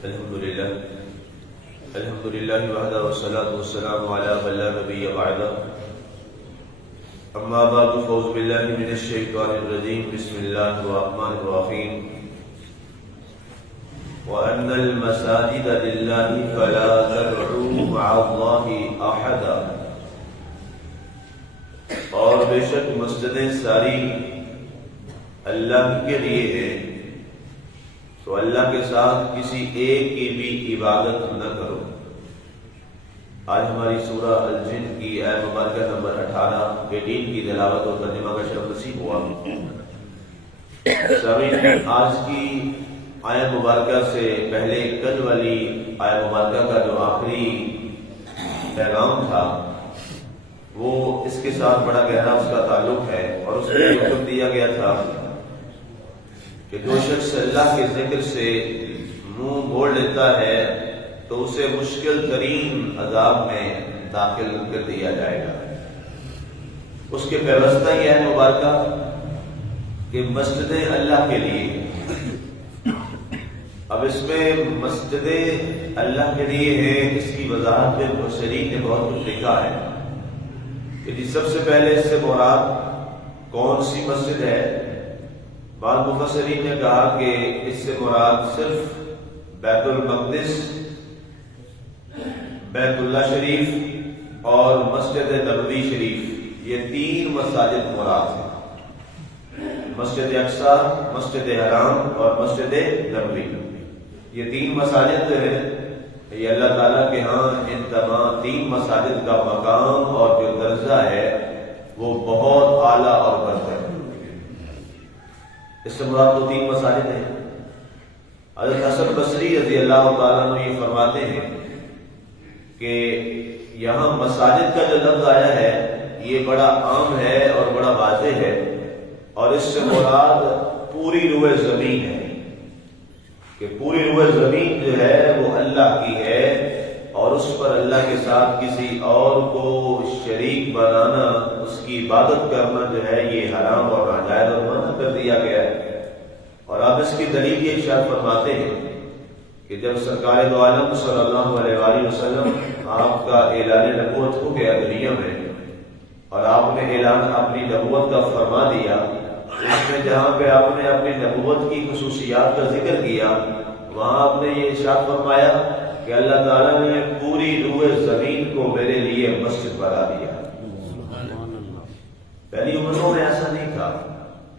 الحمد لله وحده والصلاة والسلام على من لا نبي بعده. أما بعد فأعوذ بالله من الشيطان الرجيم. بسم الله الرحمن الرحيم. وأن المساجد لله فلا تدعوا مع الله أحدا. اور بے شک مسجدیں ساری اللہ کے لیے ہیں، تو اللہ کے ساتھ کسی ایک کی بھی عبادت نہ کرو. آج ہماری سورہ الجن کی آیت مبارکہ نمبر 18 کی تلاوت اور ترجمہ کا شرف نصیب ہوا. سامعین، آج کی آیت مبارکہ سے پہلے کل والی آیت مبارکہ کا جو آخری پیغام تھا وہ اس کے ساتھ بڑا گہرا اس کا تعلق ہے، اور اس میں حکم دیا گیا تھا کہ جو شخص اللہ کے ذکر سے منہ موڑ لیتا ہے تو اسے مشکل ترین عذاب میں داخل کر دیا جائے گا. اس کے پیوستہ یہ ہے مبارکہ کہ مسجدیں اللہ کے لیے. اب اس میں مسجدیں اللہ کے لیے ہیں، اس کی وضاحت میں مفسرین نے بہت کچھ لکھا ہے کہ سب سے پہلے اس سے مراد کون سی مسجد ہے. بعض مفسرین نے کہا کہ اس سے مراد صرف بیت المقدس، بیت اللہ شریف اور مسجد نبوی شریف، یہ تین مساجد مراد ہیں. مسجد اقصی، مسجد حرام اور مسجد نبوی، یہ تین مساجد جو ہیں یہ اللہ تعالیٰ کے ہاں ان تمام تین مساجد کا مقام اور جو درجہ ہے وہ بہت اعلیٰ اور برتر ہے. اس سے مراد تو تین مساجد ہیں. حضرت حسن بصری رضی اللہ تعالیٰ عنہ یہ فرماتے ہیں کہ یہاں مساجد کا جو لفظ آیا ہے یہ بڑا عام ہے اور بڑا واضح ہے، اور اس سے مراد پوری روئے زمین ہے کہ پوری روئے زمین جو ہے وہ اللہ کی ہے، اور اس پر اللہ کے ساتھ کسی اور کو شریک بنانا، اس کی عبادت کرنا جو ہے یہ حرام اور ناجائز اور منع کر دیا گیا ہے. اور آپ اس کی دلیل یہ ارشاد فرماتے ہیں کہ جب سرکار دو عالم صلی اللہ علیہ وآلہ وسلم آپ کا اعلان نبوت ہو گیا دنیا میں، اور آپ نے اعلان اپنی نبوت کا فرما دیا، اس میں جہاں پہ آپ نے اپنی نبوت کی خصوصیات کا ذکر کیا وہاں آپ نے یہ ارشاد فرمایا کہ اللہ تعالیٰ نے پوری روئے زمین کو میرے لیے مسجد بنا دیا. پہلی امتوں میں ایسا نہیں تھا.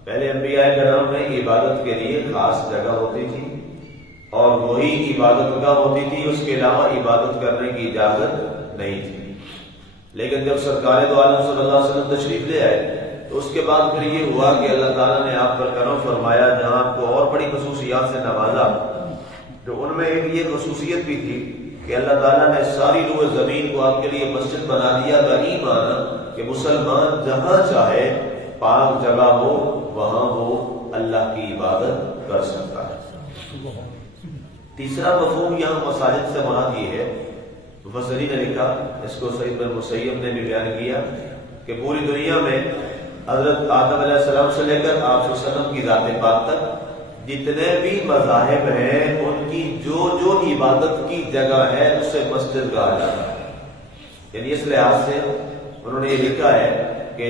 پہلے انبیاء کرام میں عبادت کے لیے خاص جگہ ہوتی تھی اور وہی عبادت گاہ ہوتی تھی، اس کے علاوہ عبادت کرنے کی اجازت نہیں تھی. لیکن جب سرکار دو عالم صلی اللہ علیہ وسلم تشریف لے آئے تو اس کے بعد پھر یہ ہوا کہ اللہ تعالیٰ نے آپ پر کرم فرمایا، جہاں آپ کو اور بڑی خصوصیات سے نوازا. تو ان میں ایک یہ خصوصیت بھی تھی کہ اللہ تعالیٰ نے ساری روئے زمین کو آپ کے لیے مسجد بنا دیا. غنی مانا کہ مسلمان جہاں چاہے پاک جگہ ہو وہاں وہ اللہ کی عبادت کر سکتا ہے. تیسرا مفہوم یہاں مساجد سے مراد یہ ہے، مفسرین نے لکھا، اس کو سعید بن مسیب نے بھی بیان کیا کہ پوری دنیا میں حضرت آدم علیہ السلام سے لے کر آپ صلی اللہ علیہ وسلم کی ذات پاک تک جتنے بھی مذاہب ہیں ان کی جو جو عبادت کی جگہ ہے اسے مسجد کہا جاتا ہے. یعنی اس لحاظ سے انہوں نے یہ لکھا ہے کہ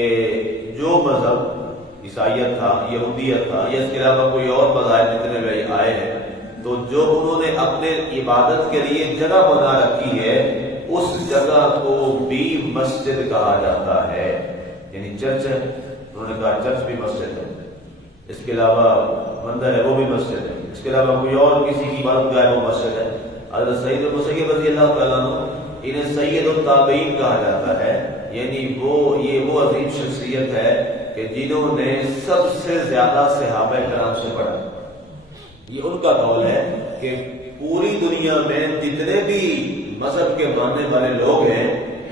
جو مذہب عیسائیت تھا، یہودیت تھا، یا اس کے علاوہ کوئی اور مذاہب جتنے بھی آئے ہیں، تو جو انہوں نے اپنے عبادت کے لیے جگہ بنا رکھی ہے اس جگہ کو بھی مسجد کہا جاتا ہے. یعنی چرچ ہے، انہوں نے کہا چرچ بھی مسجد ہے. اس کے علاوہ مندر ہے وہ بھی مسجد ہے. اس کے علاوہ کوئی اور کسی کی عبادت گاہ ہے وہ مسجد ہے. حضرت سعید بن مسیب رضی اللہ تعالیٰ عنہ انہیں سید التابعین کہا جاتا ہے. یعنی یہ وہ عظیم شخصیت ہے کہ جنہوں نے سب سے زیادہ صحابہ کرام سے پڑھا. یہ ان کا قول ہے کہ پوری دنیا میں جتنے بھی مذہب کے ماننے والے لوگ ہیں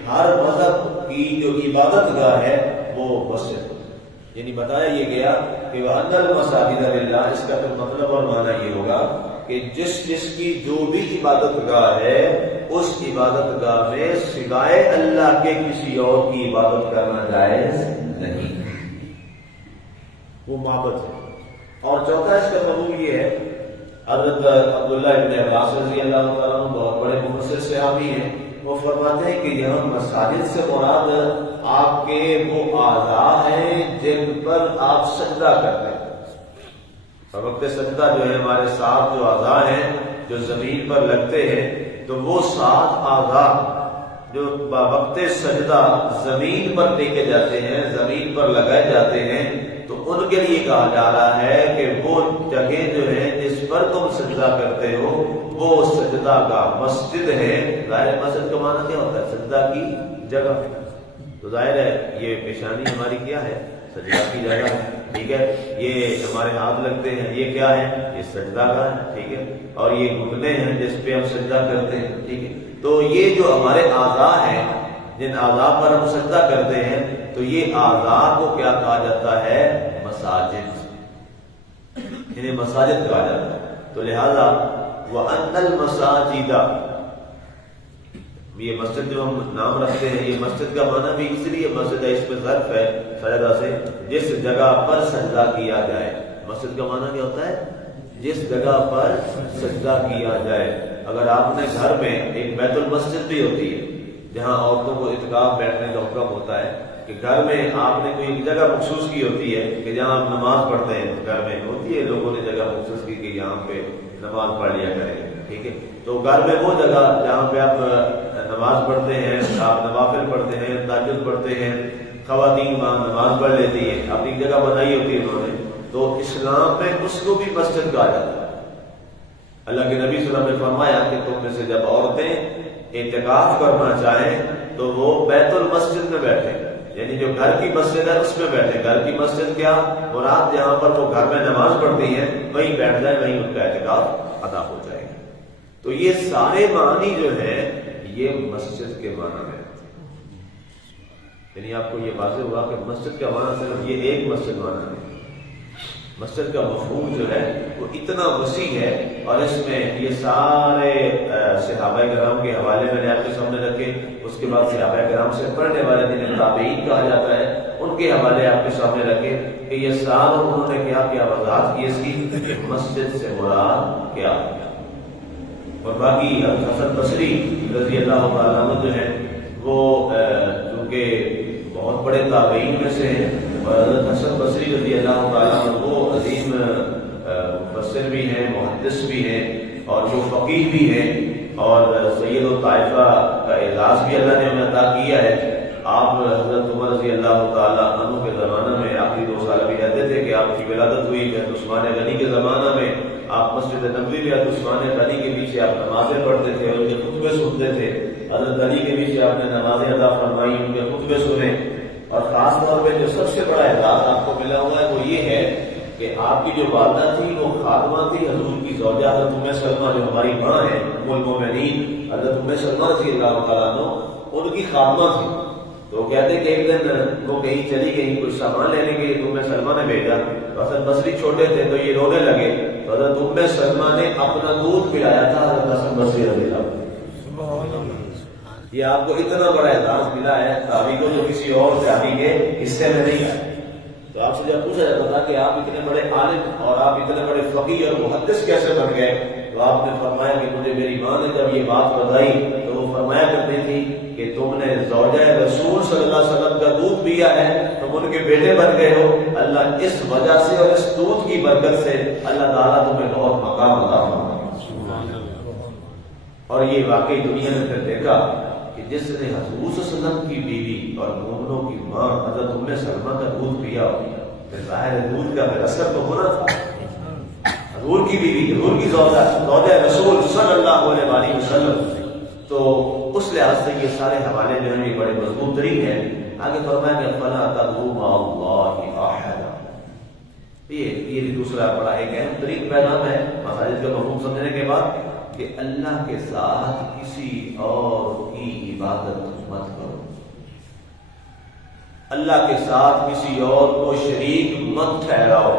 ہر مذہب کی جو عبادت گاہ ہے وہ مسجد. یعنی بتایا یہ گیا کہ وَأَنَّ الْمَسَاجِدَ لِلَّهِ، اس کا پھر مطلب اور معنی یہ ہوگا کہ جس کی جو بھی عبادت گاہ ہے اس عبادت گاہ میں سوائے اللہ کے کسی اور کی عبادت کرنا جائز نہیں، وہ معبد ہے. اور چوتھا اس کا مفہوم یہ ہے حضرت عبداللہ ابن عباس رضی اللہ تعالیٰ عنہ بہت بڑے مفسر صحابی ہیں، وہ فرماتے ہیں کہ یہاں مساجد سے مراد آپ کے وہ اعضاء ہیں جن پر آپ سجدہ کرتے ہیں۔ اور وقت سجدہ جو ہے ہمارے 7 جو اعضاء ہیں جو زمین پر لگتے ہیں، تو وہ 7 اعضاء جو وقت سجدہ زمین پر ٹیکے جاتے ہیں، زمین پر لگائے جاتے ہیں، تو ان کے لیے کہا جا رہا ہے کہ وہ جگہ جو ہے جس پر تم سجدہ کرتے ہو وہ سجدہ کا مسجد ہے۔ ظاہر مسجد کا معنی کیا ہوتا ہے؟ سجدہ کی جگہ۔ تو ظاہر ہے یہ پیشانی ہماری کیا ہے؟ سجدہ کی جگہ ہے، ٹھیک ہے۔ یہ ہمارے ہاتھ لگتے ہیں، یہ کیا ہے؟ یہ سجدہ کا ہے، ٹھیک ہے۔ اور یہ گھٹنے ہیں جس پہ ہم سجدہ کرتے ہیں، ٹھیک ہے۔ تو یہ جو ہمارے اعضاء ہیں جن اعضاء پر ہم سجدہ کرتے ہیں، تو یہ اعضاء کو کیا کہا جاتا ہے؟ مساجد، انہیں مساجد کہا جاتا ہے۔ تو لہذا وَأَنَّ الْمَسَاجِدَ، یہ مسجد جو ہم نام رکھتے ہیں، یہ مسجد کا معنی بھی اس لیے مسجد ہے، اس میں ظرف ہے سجدہ سے، جس جگہ پر سجدہ کیا جائے۔ مسجد کا معنی کیا ہوتا ہے؟ جس جگہ پر سجدہ کیا جائے۔ اگر آپ نے گھر میں ایک بیت المسجد بھی ہوتی ہے جہاں عورتوں کو اعتکاف بیٹھنے کا حکم ہوتا ہے، کہ گھر میں آپ نے کوئی ایک جگہ مخصوص کی ہوتی ہے کہ جہاں آپ نماز پڑھتے ہیں، گھر میں ہوتی ہے لوگوں نے جگہ مخصوص کی کہ یہاں پہ نماز پڑھ لیا کریں، ٹھیک ہے۔ تو گھر میں وہ جگہ جہاں پہ آپ نماز پڑھتے ہیں، آپ نوافل پڑھتے ہیں، تہجد پڑھتے ہیں، خواتین وہاں نماز پڑھ لیتی ہیں، اپنی جگہ بنائی ہوتی ہے انہوں نے، تو اسلام میں اس کو بھی مسجد کہا جاتا ہے۔ اللہ کے نبی صلی اللہ علیہ وسلم نے فرمایا کہ تم میں سے جب عورتیں اعتکاف کرنا چاہیں تو وہ بیت المسجد میں بیٹھیں، یعنی جو گھر کی مسجد ہے اس میں بیٹھیں۔ گھر کی مسجد کیا مراد؟ جہاں پر وہ گھر میں نماز پڑھتی ہیں وہیں بیٹھ جائے، وہیں ان کا اعتکاف ادا ہو جائے گا۔ تو یہ سارے معنی جو ہیں یہ مسجد کے معنی ہیں، یعنی آپ کو یہ واضح ہوا کہ مسجد کا معنی صرف یہ ایک مسجد معنی ہے۔ مسجد کا مفہوم جو ہے وہ اتنا وسیع ہے، اور اس میں یہ سارے صحابہ کرام کے حوالے میں نے آپ کے سامنے رکھے، اس کے بعد صحابہ کرام سے پڑھنے والے جنہیں تابعین کہا جاتا ہے ان کے حوالے آپ کے سامنے رکھے کہ یہ سارا انہوں نے کیا وضاحت کی اس کی کہ مسجد سے مراد کیا ہے۔ اور باقی حسن بصری رضی اللہ تعالیٰ عنہ جو ہے وہ چونکہ بہت بڑے تابعین میں سے ہیں، اور حضرت حسن بصری رضی اللہ تعالیٰ عنہ وہ عظیم مفسر بھی ہیں، محدث بھی ہیں، اور جو فقیہ بھی ہیں، اور سید الطائفہ کا اعزاز بھی اللہ نے ہمیں عطا کیا ہے۔ آپ حضرت عمر رضی اللہ تعالیٰ عنہ کے زمانہ میں آخری 2 سال ابھی رہتے تھے کہ آپ کی ولادت ہوئی، حضرت عثمان غنی کے زمانہ میں آپ مسجد نبوی میں حضرت عثمان غنی کے پیچھے آپ نمازیں پڑھتے تھے، ان کے خطبے سنتے تھے، حضرت علی کے پیچھے آپ نے نمازیں ادا فرمائی، ان کے خطبے سنے۔ اور خاص طور پہ جو سب سے بڑا اعزاز آپ کو ملا ہوا ہے وہ یہ ہے کہ آپ کی جو والدہ تھی وہ خادمہ تھی حضور کی زوجہ حضرت ام سلمہ، جو ہماری ماں ہے ام المومنین حضرت ام سلمہ رضی اللہ تعالیٰ عنہ، ان کی خادمہ تھی۔ تو کہتے کہ ایک دن وہ کہیں چلی گئی کچھ سامان لینے کے لیے، ام سلمہ نے بھیجا، تو حسن بصری چھوٹے تھے تو یہ رونے لگے، تو حضرت ام سلمہ نے اپنا دودھ پلایا تھا حضرت حسن بصری رضی اللہ عنہ۔ یہ آپ کو اتنا بڑا اعزاز ملا ہے تابعی کو جو کسی اور تابعی کے حصے میں نہیں ہے۔ تو آپ سے جب پوچھا جاتا تھا کہ آپ اتنے بڑے عالم اور آپ اتنے بڑے فقیہ اور محدث کیسے بن گئے، تو آپ نے فرمایا کہ مجھے میری ماں نے جب یہ بات بتائی تو وہ فرمایا کرتی تھی کہ تم نے زوجہ رسول صلی اللہ علیہ وسلم کا دودھ پیا ہے، تم ان کے بیٹے بن گئے ہو، اللہ اس وجہ سے اور اس دودھ کی برکت سے اللہ تعالیٰ تمہیں بہت مقام عطا فرمائے۔ اور یہ واقعی دنیا نے پھر دیکھا کہ جس نے حضور صلی اللہ علیہ وسلم کی بیوی اور مومنوں کی ماں حضرت ام سلمہ کا دودھ پیا، پھر ظاہر ہے دودھ کا پھر اثر تو ہونا تھا۔ حضور کی بیوی، حضور کی زوجہ رسول صلی اللہ علیہ وآلہ وسلم، تو اس لحاظ سے یہ سارے حوالے جو ہیں یہ بڑے مضبوط ترین ہیں۔ آگے فرمایا کہ فلا تدعوا مع اللہ احدا، یہ دوسرا بڑا ایک اہم ترین پیغام ہے مساجد کا مفہوم سمجھنے کے بعد، کہ اللہ کے ساتھ کسی اور کی عبادت مت کرو، اللہ کے ساتھ کسی اور کو شریک مت ٹھہراؤ۔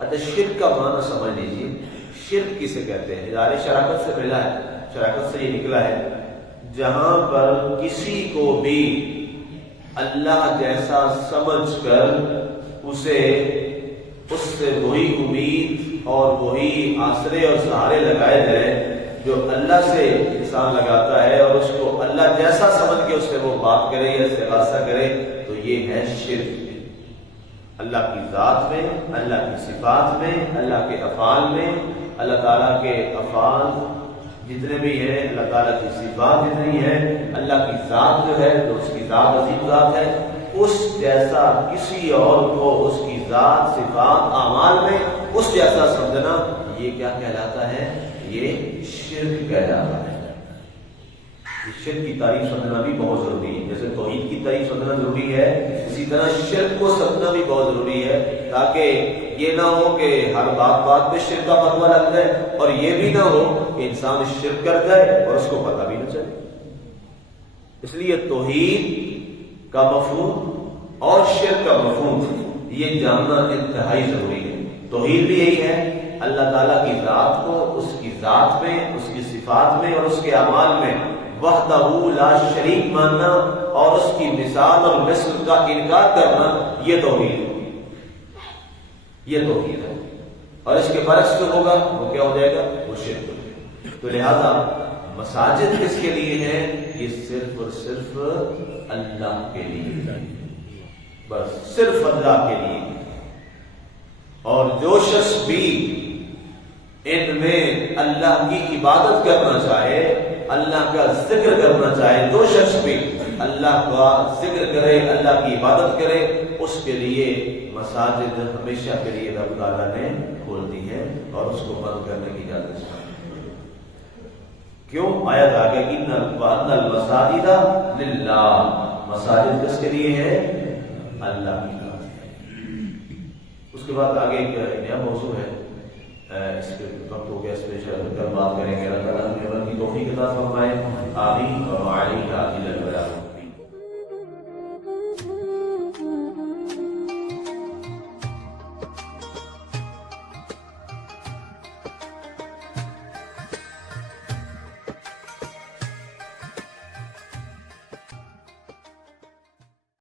اچھا شرک کا معنی سمجھ لیجیے، شرک کسے کہتے ہیں؟ ادارے شراکت سے ملا ہے، شراکت سے یہ نکلا ہے جہاں پر کسی کو بھی اللہ جیسا سمجھ کر اسے اس سے وہی امید اور وہی آسرے اور سہارے لگائے جائیں جو اللہ سے انسان لگاتا ہے اور اس کو اللہ جیسا سمجھ کے اس سے وہ بات کرے یا استغاثہ کرے، تو یہ ہے شرک۔ اللہ کی ذات میں، اللہ کی صفات میں، اللہ کے افعال میں، اللہ تعالیٰ کے افعال جتنے بھی ہیں، اللہ تعالیٰ کی صفات جتنی ہیں، اللہ کی ذات جو ہے تو اس کی ذات عظیم ذات ہے، اس جیسا کسی اور کو اس کی ذات، صفات، اعمال میں اس جیسا سمجھنا، یہ کیا کہلاتا ہے؟ یہ شرک کہلاتا ہے۔ شرک کی تعریف سمجھنا بھی بہت ضروری ہے، جیسے توحید کی تعریف سمجھنا ضروری ہے، اسی طرح شرک کو سمجھنا بھی بہت ضروری ہے، تاکہ یہ نہ ہو کہ ہر بات پہ شرک کا فتویٰ لگ جائے، اور یہ بھی نہ ہو کہ انسان شرک کر جائے اور اس کو پتہ بھی نہ چلے۔ اس لیے توحید کا مفہوم اور شرک کا مفہوم یہ جاننا انتہائی ضروری ہے۔ توحید بھی یہی ہے، اللہ تعالیٰ کی ذات کو اس کی ذات میں، اس کی صفات میں اور اس کے اعمال میں وحدہ لا شریک ماننا اور اس کی مثال اور مثل کا انکار کرنا، یہ توحید ہے، یہ توحید ہے۔ اور اس کے برعکس جو ہوگا وہ کیا ہو جائے گا؟ وہ شرک ہو جائے گا۔ تو لہذا مساجد کس کے لیے ہیں؟ یہ صرف اور صرف اللہ کے لیے، بس صرف اللہ کے لیے۔ اور جو شخص بھی ان میں اللہ کی عبادت کرنا چاہے، اللہ کا ذکر کرنا چاہے، جو شخص بھی اللہ کا ذکر کرے، اللہ کی عبادت کرے، اس کے لیے مساجد ہمیشہ کے لیے رب تعالیٰ نے کھول دی ہے اور اس کو بند کرنے کی اجازت نہیں۔ کیوں؟ آیت آگے ان المساجد للہ، مساجد کس کے لیے ہے؟ اللہ کی ذات۔ اس کے بعد آگے ایک نیا موضوع ہے، اس کے وقت ہو گیا، اس پہ کل بات کریں گے۔ اللہ تعالیٰ ہمیں عمل کی توفیق عطا فرمائے، آمین۔